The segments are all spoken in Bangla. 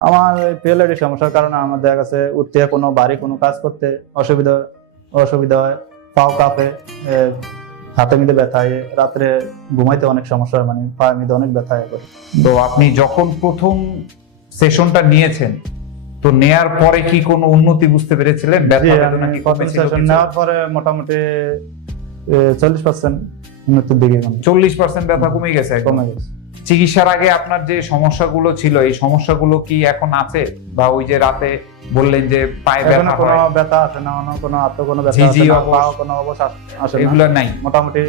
আমার পিএলআইডি সমস্যার কারণে আমার দেখা গেছে উঠতে কোনো বাড়ি কোনো কাজ করতে অসুবিধা অসুবিধা হয়, পাও কাঁপে, হাতে মিদে ব্যথা হয়, রাত্রে ঘুমাইতে অনেক সমস্যা হয়, মানে পায়ে মিদে অনেক ব্যথা হয়। তো আপনি যখন প্রথম সেশনটা নিয়েছেন, তো নেয়ার পরে কি কোনো উন্নতি বুঝতে পেরেছিলেন? ব্যথা বেদনা কি কমেছিল? নেওয়ার পরে মোটামুটি 40% উন্নতির দিকে 40% ব্যথা কমে গেছে এখন? কমে গেছে। চিকিৎসার আগে আপনার যে সমস্যাগুলো ছিল, এই সমস্যাগুলো কি এখন আছে? বা ওই যে রাতে বললেন যে পায়ে ব্যথা কোনো হয়, ব্যথা আসে না, কোনো হাতে কোনো ব্যথা ঝিঝি আসে না, অবশ, পাও কোনো অবশ আসে না, এগুলো নাই? মোটামুটি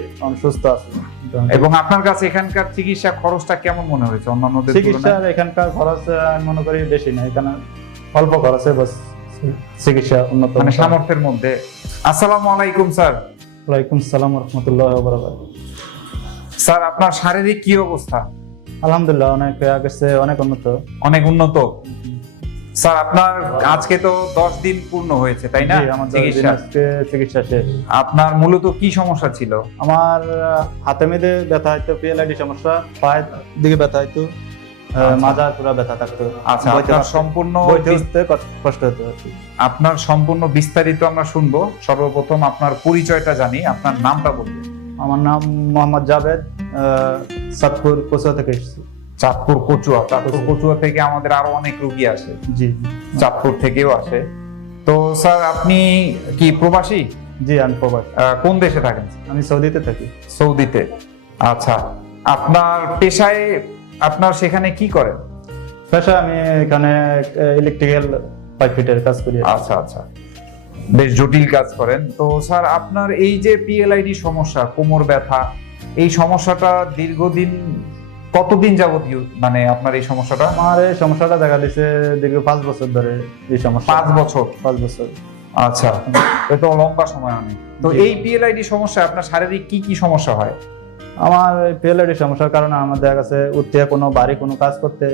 সুস্থ আছে। এবং আপনার কাছে এখানকার চিকিৎসা খরচটা কেমন মনে হয়েছে অন্যান্যদের তুলনায়? চিকিৎসার এখানকার খরচ আমি মনে করি বেশি না, এখানে অল্প খরচে বাস চিকিৎসা উন্নত, মানে সামর্থ্যের মধ্যে। আসসালামু আলাইকুম স্যার। ওয়ালাইকুম সালাম রাহমাতুল্লাহি ওয়া বারাকাতুহু। স্যার, আপনার শারীরিক কি অবস্থা? আলহামদুলিল্লাহ অনেক আগের চেয়ে অনেক উন্নত। অনেক উন্নত। স্যার, আপনার আজকে তো 10 দিন পূর্ণ হয়েছে, তাই না? জি, আমার চিকিৎসা চিকিৎসা শেষ। আপনার মূলত কি সমস্যা ছিল? আমার হাতে মেদে ব্যথা হইতো, পিএলআইডি সমস্যা, পায়ের দিকে ব্যথা হইতো, মাজা পুরো ব্যথা থাকতো। আচ্ছা, আপনার সম্পূর্ণ কষ্ট হতো। আপনার সম্পূর্ণ বিস্তারিত আমরা শুনবো। সর্বপ্রথম আপনার পরিচয়টা জানি, আপনার নামটা বলবেন। আমার নাম মোহাম্মদ জাভেদ, চাঁদপুর কচুয়া থেকে এসেছি। চাঁদপুর কচুয়া? চাঁদপুর কচুয়া থেকে আমাদের আরো অনেক রোগী আসে, জি, চাঁদপুর থেকেও আসে। তো স্যার, আপনি কি প্রবাসী? জি, আমি প্রবাসী। কোন দেশে থাকেন? আমি সৌদিতে থাকি। সৌদিতে। আচ্ছা, আপনার পেশায় আপনার সেখানে কি করেন? পেশা আমি এখানে ইলেকট্রিক্যাল পাইপ ফিটের কাজ করি। আচ্ছা আচ্ছা, বেশ জটিল কাজ করেন। তো স্যার, আপনার এই যে পিএলআইডি সমস্যা, কোমর ব্যথা, এই সমস্যাটা দীর্ঘদিন কতদিন যাবত মানে আপনার এই সমস্যাটা? আমার এই সমস্যাটা দেখা দিচ্ছে দীর্ঘ 5 বছর ধরে এই সমস্যা। 5 বছর? 5 বছর। আচ্ছা, এটা লম্বা সময় অনেক। তো জি। এই পিএলআইডি সমস্যা আপনার শারীরিক কি কি সমস্যা হয়? আমার পিএলআইডি সমস্যার কারণে আমার দেখা গেছে উঠতে কোনো বাড়ি কোনো কাজ করতে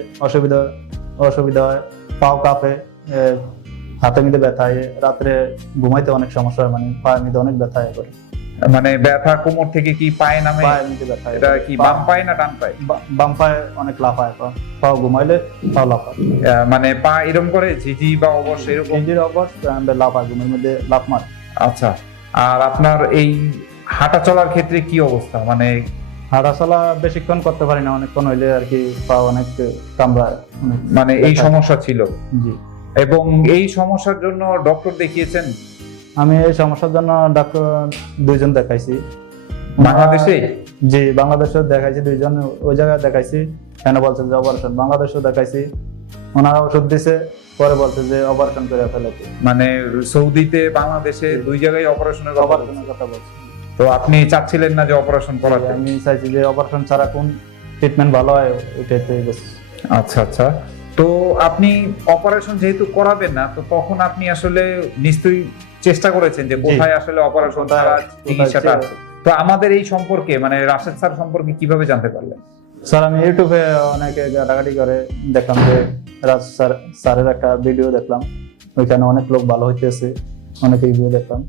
অসুবিধা হয়, পাও কাঁপে, হাতে মিদে ব্যথা হয়, রাত্রে ঘুমাইতে অনেক সমস্যা হয়, মানে পায়ে মিদে অনেক ব্যথা হয়। মানে ব্যথা কোমর থেকে কি পায়ে নামে? পায়ে মিদে ব্যথা হয়। এটা কি বাম পায়ে না ডান পায়ে? বাম পায়ে অনেক লাফায়, পাও ঘুমাইলে পাও লাফায়, মানে পা এরকম করে ঝিঝি বা অবশ এরকম? ইঞ্জির অবস্থা লাফায়, ঘুমের মধ্যে লাফ মারে। আচ্ছা, আর আপনার এই হাঁটা চলার ক্ষেত্রে কি অবস্থা? মানে হাঁটাচলা বেশিক্ষণ করতে পারি না, অনেকক্ষণ হইলে আর কি পা অনেক কামড়ায়। মানে এই সমস্যা ছিল? জি। এবং এই সমস্যার জন্য ডক্টর দেখিয়েছেন? আমি এই সমস্যার জন্য ডাক্তার 2 জন দেখাইছি বাংলাদেশে। জি, বাংলাদেশে দেখাইছি 2 জন, ওই জায়গায় দেখাইছি, কেন বলছে যে অপারেশন। বাংলাদেশেও দেখাইছি, ওনারা ওষুধ দিছে, পরে বলছে যে অপারেশন করে ফেলেছে। মানে সৌদিতে বাংলাদেশে 2 জায়গায় অপারেশনের কথা বলছে। তো আপনি চাচ্ছিলেন না যে অপারেশন করাতে? আমি চাইছি যে অপারেশন ছাড়া কোন ট্রিটমেন্ট ভালো হয় ওইটাতে বেশি। আচ্ছা আচ্ছা, তো আপনি অপারেশন যেহেতু করাবেন না, তো তখন আপনি আসলে নিশ্চয়ই চেষ্টা করেছেন যে কোথায় আসলে অপারেশন ছাড়া চিকিৎসাটা আছে। তো আমাদের এই সম্পর্কে, মানে রাশেদ স্যার সম্পর্কে কিভাবে জানতে পারলেন? স্যার, আমি ইউটিউবে অনেকে ঘাটাঘাটি করে দেখলাম যে স্যারের একটা ভিডিও দেখলাম, ওইখানে অনেক লোক ভালো হইতেছে, অনেক রিভিউ দেখলাম,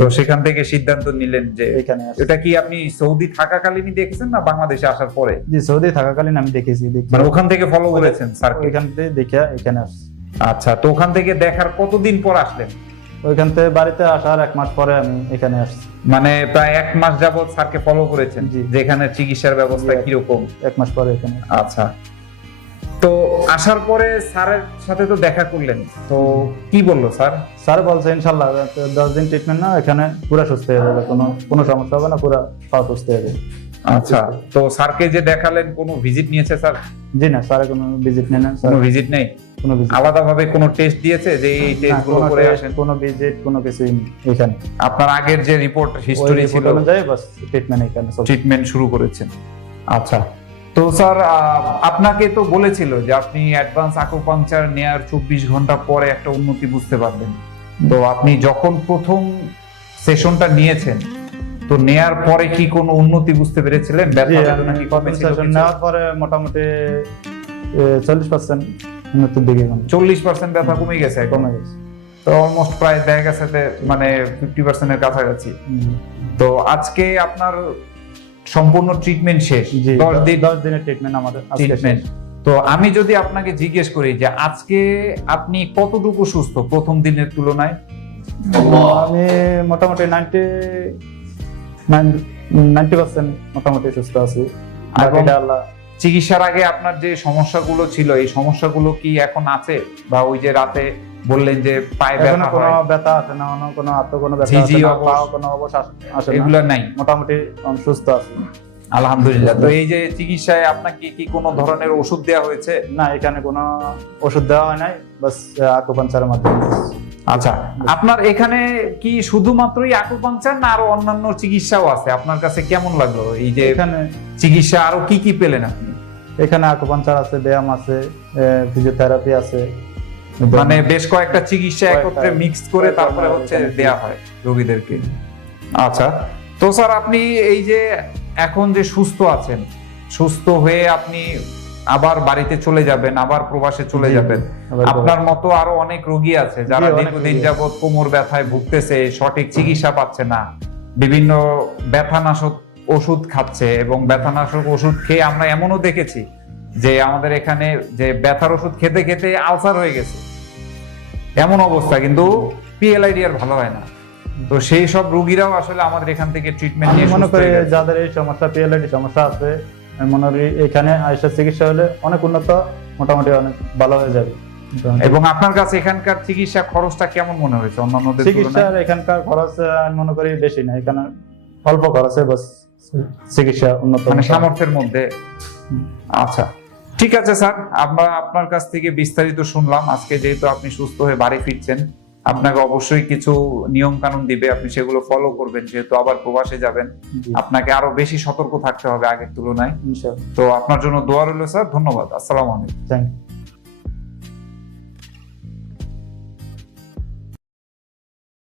তো সেখান থেকে সিদ্ধান্ত নিলেন যে এখানে। এটা কি আপনি সৌদি থাকাকালীনই দেখেছেন না বাংলাদেশে আসার পরে? জি, সৌদি থাকাকালীন আমি দেখেছি। মানে ওখান থেকে ফলো করেছেন স্যার? ওইখান থেকে দেখে এখানে আসছি। আচ্ছা, তো ওখান থেকে দেখার কতদিন পর আসলেন? ওইখান থেকে বাড়িতে আসার 1 মাস পরে আমি এখানে আসছি। মানে প্রায় 1 মাস যাবত স্যারকে ফলো করেছেন? জি। যে এখানে চিকিৎসার ব্যবস্থা কিরকম? 1 মাস পরে এখানে। আচ্ছা, তো আসার পরে স্যারের সাথে তো দেখা করলেন, তো কি বললো স্যার? স্যার বলছে ইনশাল্লাহ 10 দিন ট্রিটমেন্ট না, এখানে পুরো সুস্থ হয়ে যাবে, কোনো সমস্যা হবে না, পুরো সুস্থ হয়ে যাবে। আচ্ছা, তো স্যারকে যে দেখালেন, কোনো ভিজিট নিয়েছে স্যার? জি না, স্যার কোনো ভিজিট নেই না। কোনো ভিজিট নেই? কোনো ভিজিট আলাদা ভাবে কোনো টেস্ট দিয়েছে যে এই টেস্টগুলো করে আসেন? কোনো ভিজিট কোনো কিছুই এখানে। আপনার আগের যে রিপোর্ট হিস্টোরি ছিল অনুযায়ী বাস ট্রিটমেন্ট এখানে ট্রিটমেন্ট শুরু করেছেন। আচ্ছা, তো স্যার আপনাকে তো বলেছিল যে আপনি অ্যাডভান্স আকুপাংচার নেয়ার 24 ঘন্টা পরে একটা উন্নতি বুঝতে পারবেন। তো আপনি যখন প্রথম সেশনটা নিয়েছেন, তো নেয়ার পরে কি কোনো উন্নতি বুঝতে পেরেছিলেন? ব্যথা বেদনা কি কমেছিল? নেওয়ার পরে মোটামুটি 40% উন্নতির দিকে 40% ব্যথা কমে গেছে? কমে গেছে। তো অলমোস্ট প্রায় দেখা গেছে মানে 50% এর কাছাকাছি। তো আজকে আপনার সম্পূর্ণ ট্রিটমেন্ট শেষ? 10 দিনের ট্রিটমেন্ট আমাদের ট্রিটমেন্ট। তো তো আমি যদি আপনাকে জিজ্ঞেস করি যে আজকে আপনি কতটুকু সুস্থ প্রথম দিনের তুলনায়? আমি মোটামুটি 90% মোটামুটি সুস্থ আছি। এবং বাকিটা আল্লাহ। চিকিৎসার আগে আপনার যে সমস্যাগুলো ছিল এই সমস্যাগুলো কি এখন আছে? বা ওই যে রাতে বললেন যে পায়ে এখনো ব্যথা কোনো হয়, ব্যথা আসে না, কোনো হাতে কোনো ব্যথা ঝিঝি আসে না, অবশ? পাও কোনো অবশ আসে না, এগুলো নাই? মোটামুটি আমি সুস্থ আছি। আলহামদুলিল্লাহ। তো এই যে চিকিৎসায় আপনাকে কি কোনো ধরনের ওষুধ দেওয়া হয়েছে? না, এখানে কোনো ওষুধ দেওয়া হয় নাই, বাস আকুপাঞ্চারের মাধ্যমে। আচ্ছা, আপনার এখানে কি শুধুমাত্রই আকুপাংচার না আরো অন্যান্য চিকিৎসাও আছে? আপনার কাছে কেমন লাগলো এই যে এখানে চিকিৎসা আরো কি কি পেলেন আপনি? এখানে আকুপাঞ্চার আছে, ব্যায়াম আছে, ফিজিওথেরাপি আছে, মানে বেশ কয়েকটা চিকিৎসা কয়েকটা- একত্রে মিক্স করে তারপরে কয়েকটা হচ্ছে এখানে দেয়া হয় রোগীদেরকে। আচ্ছা, তো স্যার আপনি এই যে এখন যে সুস্থ আছেন, সুস্থ হয়ে আপনি আবার বাড়িতে চলে যাবেন, আবার প্রবাসে চলে জি, যাবেন, আবার আপনার মতো আরো অনেক রোগী আছে যারা জি, অনেক দীর্ঘদিন রোগী যাবত কোমর ব্যথায় ভুগতেছে, সঠিক চিকিৎসা পাচ্ছে না, বিভিন্ন ব্যথানাশক ওষুধ খাচ্ছে, এবং ব্যথানাশক ওষুধ খেয়ে আমরা এমনও দেখেছি যে আমাদের এখানে যে ব্যথার ওষুধ খেতে খেতে আলসার হয়ে গেছে, এমন অবস্থা, কিন্তু পিএলআইডি আর ভালো হয় না। তো সেই সব রোগীরাও আসলে আমাদের এখান থেকে ট্রিটমেন্ট আমি নিয়ে মনে সুস্থ করি হয়ে গেছে। যাদের এই সমস্যা, পিএলআইডি সমস্যা আছে, আমি মনে করি এখানে আইসা চিকিৎসা হলে অনেক উন্নত, মোটামুটি অনেক ভালো হয়ে যাবে। এবং আপনার কাছে এখানকার চিকিৎসা খরচটা কেমন মনে হয়েছে অন্যান্যদের তুলনায়? চিকিৎসার এখানকার খরচ আমি মনে করি বেশি না, এখানে অল্প খরচে বাস চিকিৎসা উন্নত, মানে সামর্থ্যের মধ্যে। আচ্ছা, ঠিক আছে স্যার, আমরা আপনার কাছ থেকে বিস্তারিত শুনলাম। আজকে যেহেতু আপনি সুস্থ হয়ে বাড়ি ফিরছেন, আপনাকে অবশ্যই কিছু নিয়ম কানুন দিবে, আপনি সেগুলো ফলো করবেন, যেহেতু আবার প্রবাসে যাবেন জি, আপনাকে আরো বেশি সতর্ক থাকতে হবে আগের তুলনায়। ইনশাআল্লাহ। তো আপনার জন্য দোয়া রইল স্যার, ধন্যবাদ, আসসালামু আলাইকুম। Thank you.